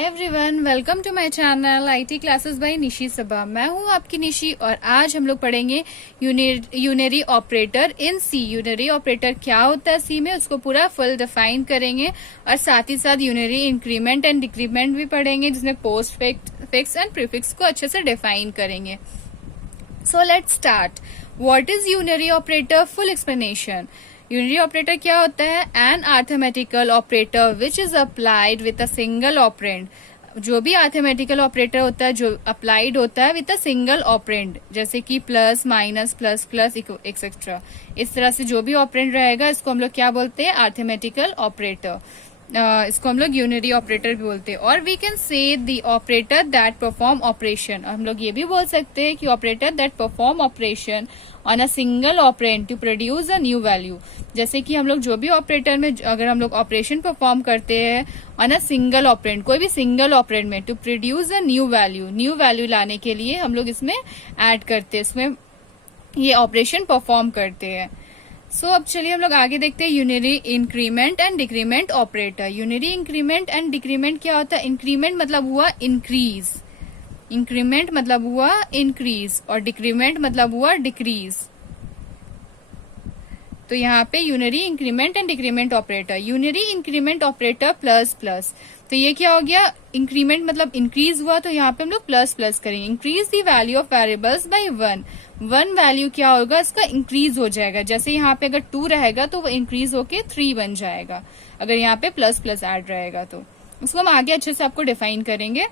Hi everyone, welcome to my channel IT classes by Nishi Saba. मैं हूं आपकी निशी और आज हम लोग पढ़ेंगे unary operator in C. Unary operator क्या होता है सी में, उसको पूरा फुल डिफाइन करेंगे और साथ ही साथ यूनरी इंक्रीमेंट एंड डिक्रीमेंट भी पढ़ेंगे, जिसमें पोस्ट फिक्स एंड प्रीफिक्स को अच्छे से डिफाइन करेंगे। So let's start. What is unary operator? Full explanation. Unary operator क्या होता है? An arithmetical operator which is applied with a single operand. जो भी अरिथमेटिकल ऑपरेटर होता है जो अप्लाइड होता है विद अ सिंगल ऑपरेंड, जैसे कि plus minus plus plus etcetera, इस तरह से जो भी ऑपरेंड रहेगा इसको हम लोग क्या बोलते हैं? Arithmetical operator. इसको हम लोग यूनरी ऑपरेटर भी बोलते हैं। और we can say the operator that perform operation. हम लोग ये भी बोल सकते हैं कि operator that perform operation on a single operand to produce a new value. जैसे कि हम लोग जो भी ऑपरेटर में अगर हम लोग ऑपरेशन परफॉर्म करते हैं ऑन अ सिंगल ऑपरेंड, कोई भी सिंगल ऑपरेंड में, to produce a new value लाने के लिए हम लोग इसमें ऐड करते हैं, इसमें ये ऑपरेशन परफॉर्म करते हैं। सो अब चलिए हम लोग आगे देखते हैं unary increment and decrement operator. Unary increment and decrement क्या होता है? इंक्रीमेंट मतलब हुआ इंक्रीज, इंक्रीमेंट मतलब हुआ इंक्रीज और डिक्रीमेंट मतलब हुआ डिक्रीज। तो यहाँ पे unary increment and decrement operator. Unary increment operator plus plus, तो ये क्या हो गया? इंक्रीमेंट मतलब इंक्रीज हुआ, तो यहाँ पे हम लोग प्लस प्लस करेंगे। Increase the value of variables by 1। 1 value क्या होगा? इसका इंक्रीज हो जाएगा। जैसे यहाँ पे अगर 2 रहेगा तो वो इंक्रीज होके 3 बन जाएगा, अगर यहाँ पे प्लस प्लस ऐड रहेगा तो। उसको हम आगे अच्छे से आपको डिफाइन करेंगे।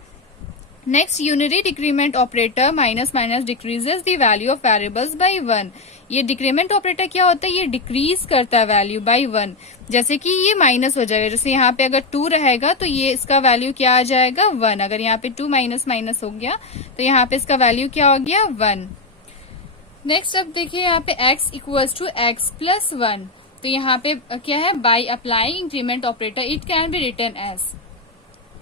Next, unary decrement operator minus minus decreases the value of variables by 1। ये डिक्रीमेंट ऑपरेटर क्या होता है? ये डिक्रीज करता है वैल्यू बाय 1। जैसे कि ये माइनस हो जाएगा, जैसे यहाँ पे अगर 2 रहेगा तो ये इसका वैल्यू क्या आ जाएगा? 1। अगर यहाँ पे 2 माइनस माइनस हो गया तो यहाँ पे इसका वैल्यू क्या हो गया? 1। नेक्स्ट अब देखिए यहाँ पे x equals to x plus 1। तो यहाँ पे क्या है? By applying increment operator it can be written as.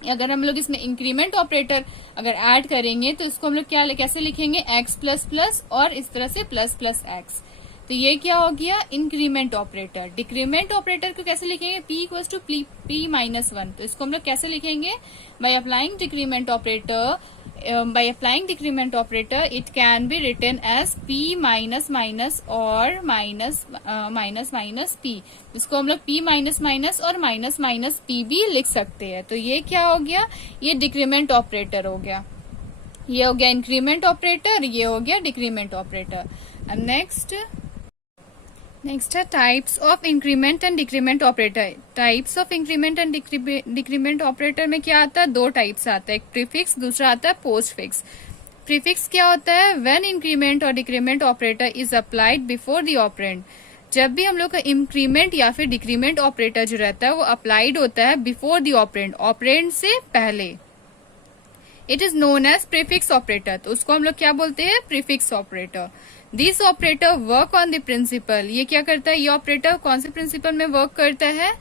अगर हम लोग इसमें इंक्रीमेंट ऑपरेटर अगर ऐड करेंगे तो इसको हम लोग क्या कैसे लिखेंगे? x प्लस प्लस और इस तरह से प्लस प्लस x। तो ये क्या हो गया? Increment operator. डिक्रीमेंट ऑपरेटर को कैसे लिखेंगे? p equals to p minus 1। तो इसको हम लोग कैसे लिखेंगे? By applying decrement operator, by applying decrement operator it can be written as p minus minus और माइनस माइनस p। इसको हम लोग p माइनस माइनस और माइनस माइनस p भी लिख सकते हैं। तो ये क्या हो गया? ये डिक्रीमेंट ऑपरेटर हो गया। ये हो गया इंक्रीमेंट ऑपरेटर, ये हो गया डिक्रीमेंट ऑपरेटर। अब नेक्स्ट है types of increment and decrement operator. Types of increment and decrement operator में क्या आता है? 2 टाइप्स आता है, एक प्रीफिक्स, दूसरा आता है पोस्ट फिक्स। प्रीफिक्स क्या होता है? व्हेन इंक्रीमेंट और decrement operator is applied before the operand. जब भी हम लोग का इंक्रीमेंट या फिर डिक्रीमेंट ऑपरेटर जो रहता है वो अप्लाइड होता है बिफोर द ऑपरेंड, ऑपरेंड से पहले, it is known as prefix operator. तो उसको हम लोग क्या बोलते हैं? Prefix operator. This operator work on the principle. ये क्या करता है? ये ऑपरेटर कौन से प्रिंसिपल में वर्क करता है?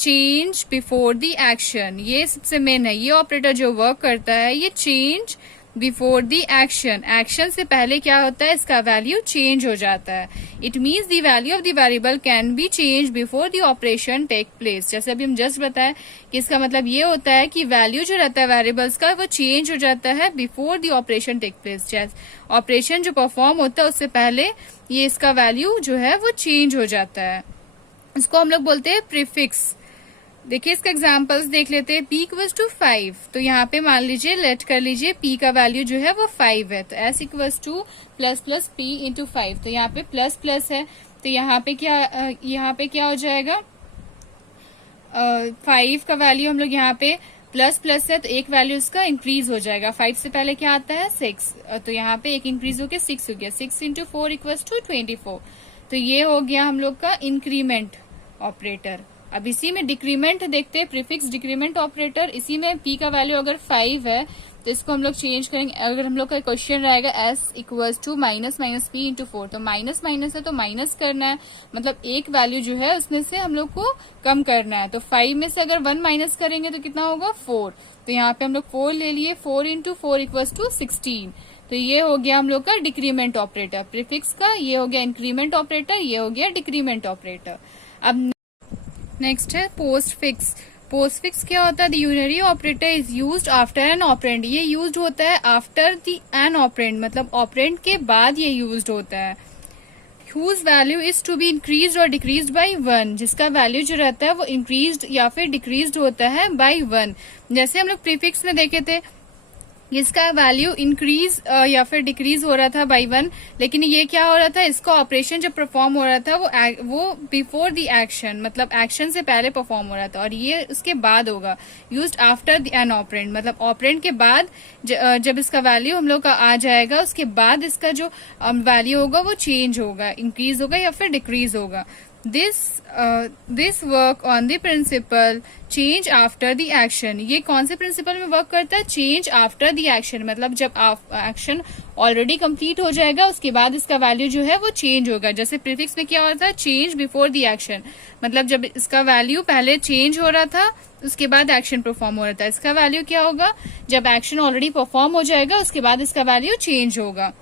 Change before the action. ये सबसे मेन है। ये ऑपरेटर जो वर्क करता है ये change before the action, action से पहले क्या होता है? इसका वैल्यू चेंज हो जाता है। It means the value of the variable can be change before the operation take place. जैसे अभी हम जस्ट बताए कि इसका मतलब ये होता है कि वैल्यू जो रहता है वेरिएबल्स का वो चेंज हो जाता है before the operation take place. जैसे ऑपरेशन जो परफॉर्म होता है उससे पहले ये इसका वैल्यू जो है वो चेंज हो जाता है। इसको हम लोग बोलते हैं प्रीफिक्स। देखिए इसका एग्जांपल्स देख लेते हैं। p equals to 5। तो यहाँ पे मान लीजिए लेट कर लीजिए p का वैल्यू जो है वो 5 है, तो s equals two plus plus p into 5। तो यहाँ पे प्लस प्लस है, तो यहाँ पे क्या हो जाएगा? 5 का वैल्यू हम लोग यहाँ पे प्लस प्लस है तो एक वैल्यू इसका इंक्रीज हो जाएगा। 5 से पहले क्या आता है? 6। तो यहाँ पे एक इंक्रीज होके 6 हो गया। 6 इंटू 4 इक्वल्स टू 24। तो ये हो गया हम लोग का इंक्रीमेंट ऑपरेटर। अब इसी में डिक्रीमेंट देखते हैं, प्रीफिक्स डिक्रीमेंट ऑपरेटर। इसी में p का वैल्यू अगर 5 है तो इसको हम लोग चेंज करेंगे। अगर हम लोग का क्वेश्चन रहेगा s equals to minus minus p into 4, तो माइनस माइनस है तो माइनस करना है, मतलब एक वैल्यू जो है उसमें से हम लोग को कम करना है। तो 5 में से अगर 1 माइनस करेंगे तो कितना होगा? 4। तो यहाँ पे हम लोग 4 ले लिए। 4 इंटू 4 इक्वल्स टू 16। तो ये हो गया हम लोग का डिक्रीमेंट ऑपरेटर प्रीफिक्स का। ये हो गया इंक्रीमेंट ऑपरेटर, ये हो गया डिक्रीमेंट ऑपरेटर। अब नेक्स्ट है पोस्ट फिक्स। पोस्टफिक्स क्या होता है? The unary operator is used after an operand. ये यूज्ड होता है आफ्टर द एन ऑपरेंड, मतलब ऑपरेंड के बाद ये यूज्ड होता है। whose value is to be increase और डिक्रीज बाई 1, जिसका वैल्यू जो रहता है वो इंक्रीज या फिर डिक्रीज होता है बाई 1। जैसे हम लोग प्रीफिक्स में देखे थे, इसका वैल्यू इंक्रीज या फिर डिक्रीज हो रहा था बाई 1, लेकिन ये क्या हो रहा था, इसका ऑपरेशन जब परफॉर्म हो रहा था वो बिफोर द एक्शन, मतलब एक्शन से पहले परफॉर्म हो रहा था, और ये उसके बाद होगा। Used after the an operand, मतलब ऑपरेंड के बाद जब इसका वैल्यू हम लोग का आ जाएगा, उसके बाद इसका जो वैल्यू होगा वो चेंज होगा, इंक्रीज होगा या फिर डिक्रीज होगा। This work on the principle change after the action. ये कौन से प्रिंसिपल में वर्क करता है? चेंज आफ्टर द एक्शन, मतलब जब एक्शन ऑलरेडी कंप्लीट हो जाएगा उसके बाद इसका वैल्यू जो है वो चेंज होगा। जैसे प्रीफिक्स में क्या होता है? चेंज बिफोर द एक्शन, मतलब जब इसका वैल्यू पहले चेंज हो रहा था उसके बाद एक्शन परफॉर्म हो रहा था। इसका वैल्यू क्या होगा? जब एक्शन ऑलरेडी परफॉर्म हो जाएगा उसके बाद इसका वैल्यू चेंज होगा।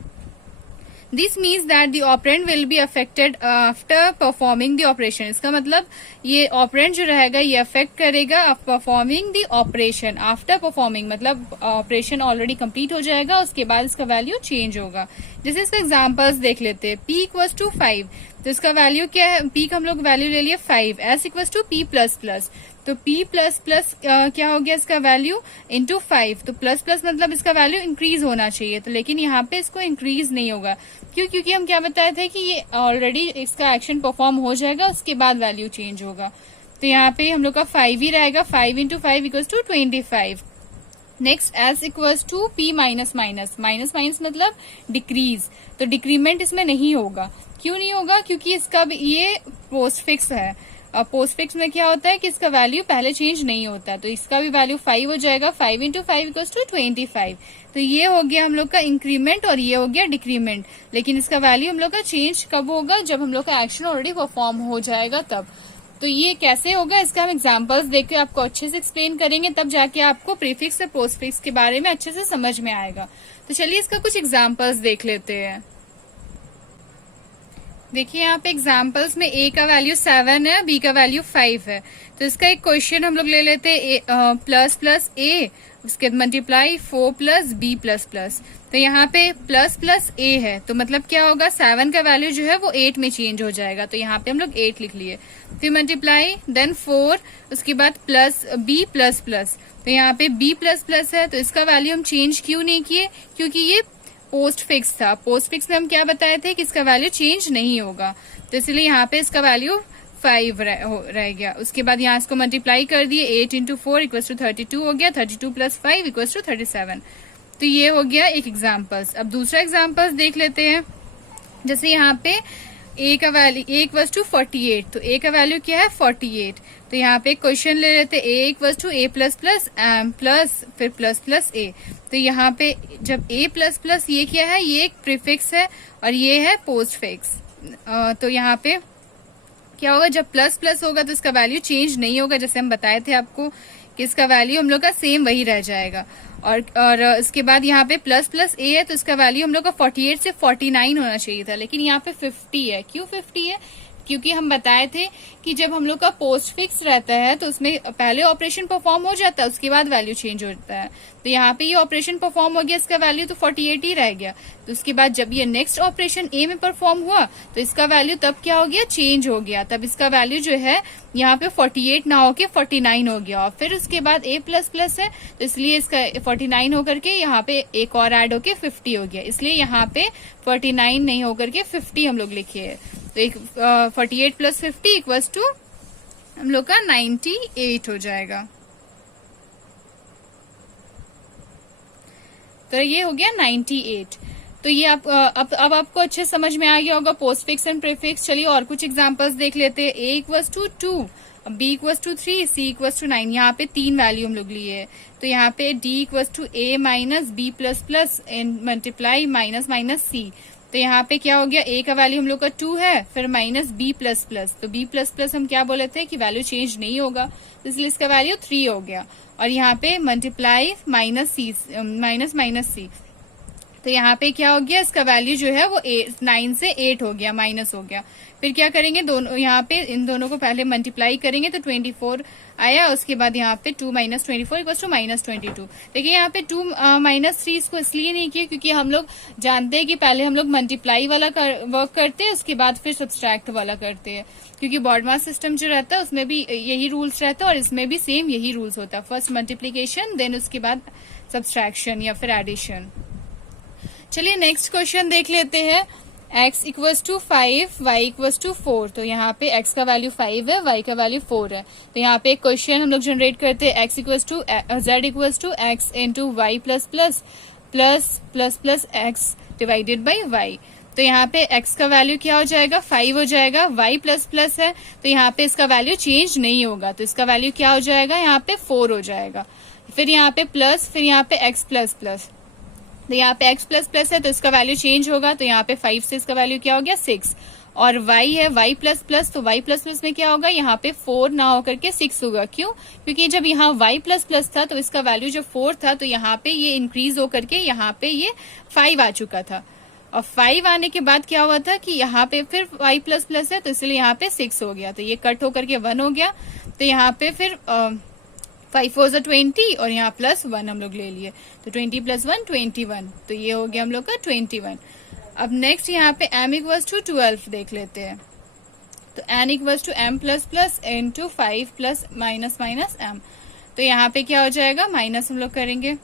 This means that the operand will be affected after performing the operation. इसका मतलब ये ऑपरेंड जो रहेगा ये अफेक्ट करेगा performing the operation. After performing मतलब ऑपरेशन ऑलरेडी कंप्लीट हो जाएगा उसके बाद इसका वैल्यू चेंज होगा। जैसे इसका एग्जांपल्स देख लेते हैं। p इक्वल्स टू 5, तो इसका वैल्यू क्या है? p का हम लोग वैल्यू ले लिए 5। s equals to p plus plus, तो p प्लस प्लस क्या हो गया इसका वैल्यू इंटू 5, तो प्लस प्लस मतलब इसका वैल्यू इंक्रीज होना चाहिए, तो लेकिन यहाँ पे इसको इंक्रीज नहीं होगा। क्यों? क्योंकि हम क्या बताए थे कि ये ऑलरेडी इसका एक्शन परफॉर्म हो जाएगा उसके बाद वैल्यू चेंज होगा, तो यहाँ पे हम लोग का 5 ही रहेगा। 5 into 5 equals to 25। Next s equals to p minus minus, minus minus मतलब डिक्रीज, तो डिक्रीमेंट इसमें नहीं होगा। क्यों नहीं होगा? क्योंकि इसका भी ये पोस्टफिक्स है। पोस्टफिक्स में क्या होता है कि इसका वैल्यू पहले चेंज नहीं होता है, तो इसका भी वैल्यू 5 हो जाएगा। 5 इंटू 5 इक्वल्स टू 25, तो ये हो गया हम लोग का इंक्रीमेंट और ये हो गया डिक्रीमेंट। लेकिन इसका वैल्यू हम लोग का चेंज कब होगा? जब हम लोग का एक्शन ऑलरेडी परफॉर्म हो जाएगा तब। तो ये कैसे होगा इसका हम एग्जांपल्स देख के आपको अच्छे से एक्सप्लेन करेंगे, तब जाके आपको प्रीफिक्स और पोस्टफिक्स के बारे में अच्छे से समझ में आएगा। तो चलिए इसका कुछ एग्जांपल्स देख लेते हैं। देखिए यहाँ पे एग्जाम्पल्स में a का वैल्यू 7 है, b का वैल्यू 5 है। तो इसका एक क्वेश्चन हम लोग ले लेते हैं, प्लस प्लस a, उसके बाद multiply 4 plus b plus plus. तो यहाँ पे प्लस प्लस a है, तो मतलब क्या होगा? 7 का वैल्यू जो है वो 8 में चेंज हो जाएगा, तो यहाँ पे हम लोग 8 लिख लिए। फिर मल्टीप्लाई देन 4, उसके बाद प्लस b प्लस प्लस, तो यहाँ पे b प्लस प्लस है, तो इसका वैल्यू हम चेंज क्यों नहीं किए? क्योंकि ये पोस्ट फिक्स था। पोस्ट फिक्स में हम क्या बताए थे कि इसका वैल्यू चेंज नहीं होगा, तो इसलिए यहाँ पे इसका वैल्यू 5 रह गया। उसके बाद यहाँ इसको मल्टीप्लाई कर दिए, 8 इंटू 4 इक्वल्स टू 32 हो गया। 32 प्लस 5 इक्वल्स टू 37। तो ये हो गया एक एग्जाम्पल्स। अब दूसरा एग्जाम्पल्स देख लेते हैं। जैसे यहाँ पे a का वैल्यू a इक्वल्स टू 48, तो a का वैल्यू क्या है? 48। तो यहाँ पे क्वेश्चन ले लेते a equals to a plus plus plus फिर प्लस प्लस a। तो यहाँ पे जब a प्लस प्लस ये क्या है? ये एक प्रीफिक्स है और ये है पोस्टफिक्स। तो यहाँ पे क्या होगा? जब प्लस प्लस होगा तो इसका वैल्यू चेंज नहीं होगा, जैसे हम बताए थे आपको कि इसका वैल्यू हम लोग का सेम वही रह जाएगा। और इसके बाद यहाँ पे प्लस प्लस a है, तो इसका वैल्यू हम लोग का 48 से 49 होना चाहिए था, लेकिन यहाँ पे 50 है। क्यों 50 है? क्योंकि हम बताए थे कि जब हम लोग का पोस्ट फिक्स रहता है तो उसमें पहले ऑपरेशन परफॉर्म हो जाता है उसके बाद वैल्यू चेंज होता है। तो यहाँ पे ये ऑपरेशन परफॉर्म हो गया, इसका वैल्यू तो 48 ही रह गया। तो उसके बाद जब ये नेक्स्ट ऑपरेशन ए में परफॉर्म हुआ तो इसका वैल्यू तब क्या हो गया? चेंज हो गया। तब इसका वैल्यू जो है यहाँ पे 48 ना होके 49 हो गया। और फिर उसके बाद a प्लस प्लस है तो इसलिए इसका 49 होकर के यहाँ पे एक और ऐड होके 50 हो गया, इसलिए यहाँ पे 49 नहीं होकर के 50 हम लोग लिखे है। तो एक 48 प्लस 50 इक्वल्स टू हम लोग का 98 हो जाएगा। तो ये हो गया 98। तो ये अब आपको अच्छे समझ में आ गया होगा पोस्ट फिक्स एंड प्रीफिक्स। चलिए और कुछ एग्जांपल्स देख लेते हैं। a equals to 2, b equals to 3, c equals to 9। यहाँ पे 3 वैल्यू हम लोग लिए है। तो यहाँ पे d equals to a minus b plus plus and multiply minus minus c। तो यहाँ पे क्या हो गया? a का वैल्यू हम लोग का 2 है, फिर माइनस b प्लस प्लस। तो b प्लस प्लस हम क्या बोले थे कि वैल्यू चेंज नहीं होगा, तो इसलिए इसका वैल्यू 3 हो गया। और यहाँ पे मल्टीप्लाई माइनस सी माइनस माइनस सी, तो यहाँ पे क्या हो गया, इसका वैल्यू जो है वो 9 से 8 हो गया, माइनस हो गया। फिर क्या करेंगे, दोनों यहाँ पे इन दोनों को पहले मल्टीप्लाई करेंगे तो 24 आया, उसके बाद यहाँ पे 2 माइनस 24 इक्वल टू माइनस 22। देखिए यहाँ पे 2 माइनस 3 इसको इसलिए नहीं किया क्योंकि हम लोग जानते हैं कि पहले हम लोग मल्टीप्लाई वाला वर्क करते हैं, उसके बाद फिर सब्सट्रैक्ट वाला करते हैं, क्योंकि बॉड मास सिस्टम जो रहता है उसमें भी यही रूल्स रहता है और इसमें भी सेम यही रूल्स होता है, फर्स्ट मल्टीप्लीकेशन देन उसके बाद सब्सट्रैक्शन या फिर एडिशन। चलिए नेक्स्ट क्वेश्चन देख लेते हैं। x equals to 5, y equals to 4। तो यहाँ पे x का वैल्यू 5 है, y का वैल्यू 4 है। तो यहाँ पे एक क्वेश्चन हम लोग जनरेट करते हैं, x equals to z equals to x into y plus plus plus plus plus x divided by y। तो यहाँ पे x का वैल्यू क्या हो जाएगा, 5 हो जाएगा, y प्लस प्लस है तो यहाँ पे इसका वैल्यू चेंज नहीं होगा, तो इसका वैल्यू क्या हो जाएगा, यहाँ पे 4 हो जाएगा। फिर यहाँ पे प्लस, फिर यहाँ पे x प्लस प्लस, तो यहाँ पे x प्लस प्लस है तो इसका वैल्यू चेंज होगा, तो यहाँ पे 5 से इसका वैल्यू क्या हो गया 6। और y है y प्लस प्लस, तो y प्लस प्लस में क्या होगा, यहाँ पे 4 ना होकर के 6 होगा। क्यों, क्योंकि जब यहाँ y प्लस प्लस था तो इसका वैल्यू जब 4 था तो यहाँ पे ये इंक्रीज होकर के यहाँ पे ये 5 आ चुका था, और 5 आने के बाद क्या हुआ था कि यहाँ पे फिर y प्लस प्लस है तो इसलिए यहाँ पे 6 हो गया, तो ये कट होकर के 1 हो गया। तो यहाँ पे फिर 5 4 = 20 और यहाँ प्लस 1 हम लोग ले लिए, तो 20 प्लस 1 21, तो ये हो गया हम लोग का 21। अब नेक्स्ट यहाँ पे m इक्वल्स टू 12 देख लेते हैं। तो n equals to m plus plus into 5 plus minus minus m। तो यहाँ पे क्या हो जाएगा, माइनस हम लोग करेंगे।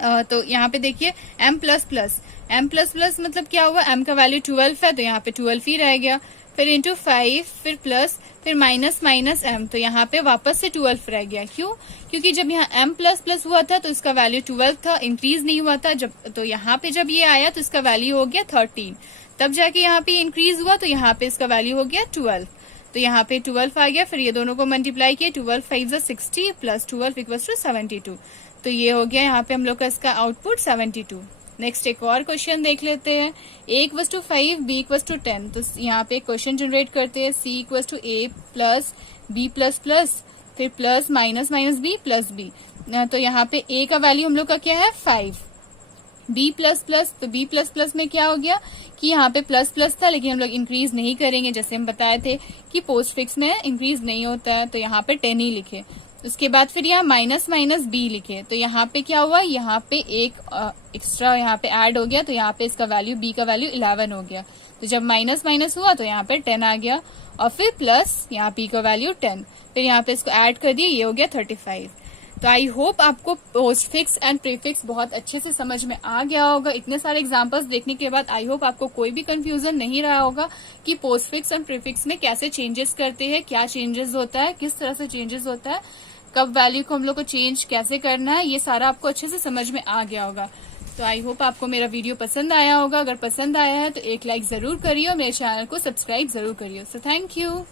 तो यहाँ पे देखिए m plus plus, m plus plus मतलब क्या हुआ, m का वैल्यू 12 है तो यहाँ पे 12 ही रह गया, फिर इंटू 5, फिर प्लस, फिर माइनस माइनस m, तो यहाँ पे वापस से 12 रह गया। क्यों, क्योंकि जब यहाँ m प्लस प्लस हुआ था तो इसका वैल्यू 12 था, इंक्रीज नहीं हुआ था जब, तो यहाँ पे जब ये आया तो इसका वैल्यू हो गया 13, तब जाके यहाँ पे इंक्रीज हुआ तो यहाँ पे इसका वैल्यू हो गया 12, तो यहाँ पे 12 आ गया। फिर ये दोनों को मल्टीप्लाई किया, 12 5 = 60 प्लस 12 इक्वल्स टू 72, तो ये हो गया यहाँ पे हम लोग का इसका आउटपुट 72। नेक्स्ट एक और क्वेश्चन देख लेते हैं। a equals to 5, b equals to 10। तो यहाँ पे क्वेश्चन जनरेट करते हैं, c equals to a plus b plus plus, फिर plus minus minus b plus b। तो यहाँ पे a का वैल्यू हम लोग का क्या है 5, b प्लस प्लस, तो b प्लस प्लस में क्या हो गया कि यहाँ पे प्लस प्लस था लेकिन हम लोग इंक्रीज नहीं करेंगे, जैसे हम बताए थे कि पोस्ट फिक्स में इंक्रीज नहीं होता है, तो यहाँ पे 10 ही लिखे। उसके बाद फिर यहाँ माइनस माइनस b लिखे, तो यहाँ पे क्या हुआ, यहाँ पे एक एक्स्ट्रा यहाँ पे ऐड हो गया, तो यहाँ पे इसका वैल्यू b का वैल्यू 11 हो गया। तो जब माइनस माइनस हुआ तो यहाँ पे 10 आ गया, और फिर प्लस यहाँ p का वैल्यू 10, फिर यहाँ पे इसको ऐड कर दिए, ये हो गया 35। तो आई होप आपको पोस्ट फिक्स एंड प्रीफिक्स बहुत अच्छे से समझ में आ गया होगा। इतने सारे एग्जांपल्स देखने के बाद आई होप आपको कोई भी कंफ्यूजन नहीं रहा होगा कि पोस्ट फिक्स एंड प्रीफिक्स में कैसे चेंजेस करते हैं, क्या चेंजेस होता है, किस तरह से चेंजेस होता है, कब वैल्यू को हम लोग को चेंज कैसे करना है, ये सारा आपको अच्छे से समझ में आ गया होगा। तो आई होप आपको मेरा वीडियो पसंद आया होगा। अगर पसंद आया है तो एक लाइक जरूर करिए और मेरे चैनल को सब्सक्राइब जरूर करिए। So thank you.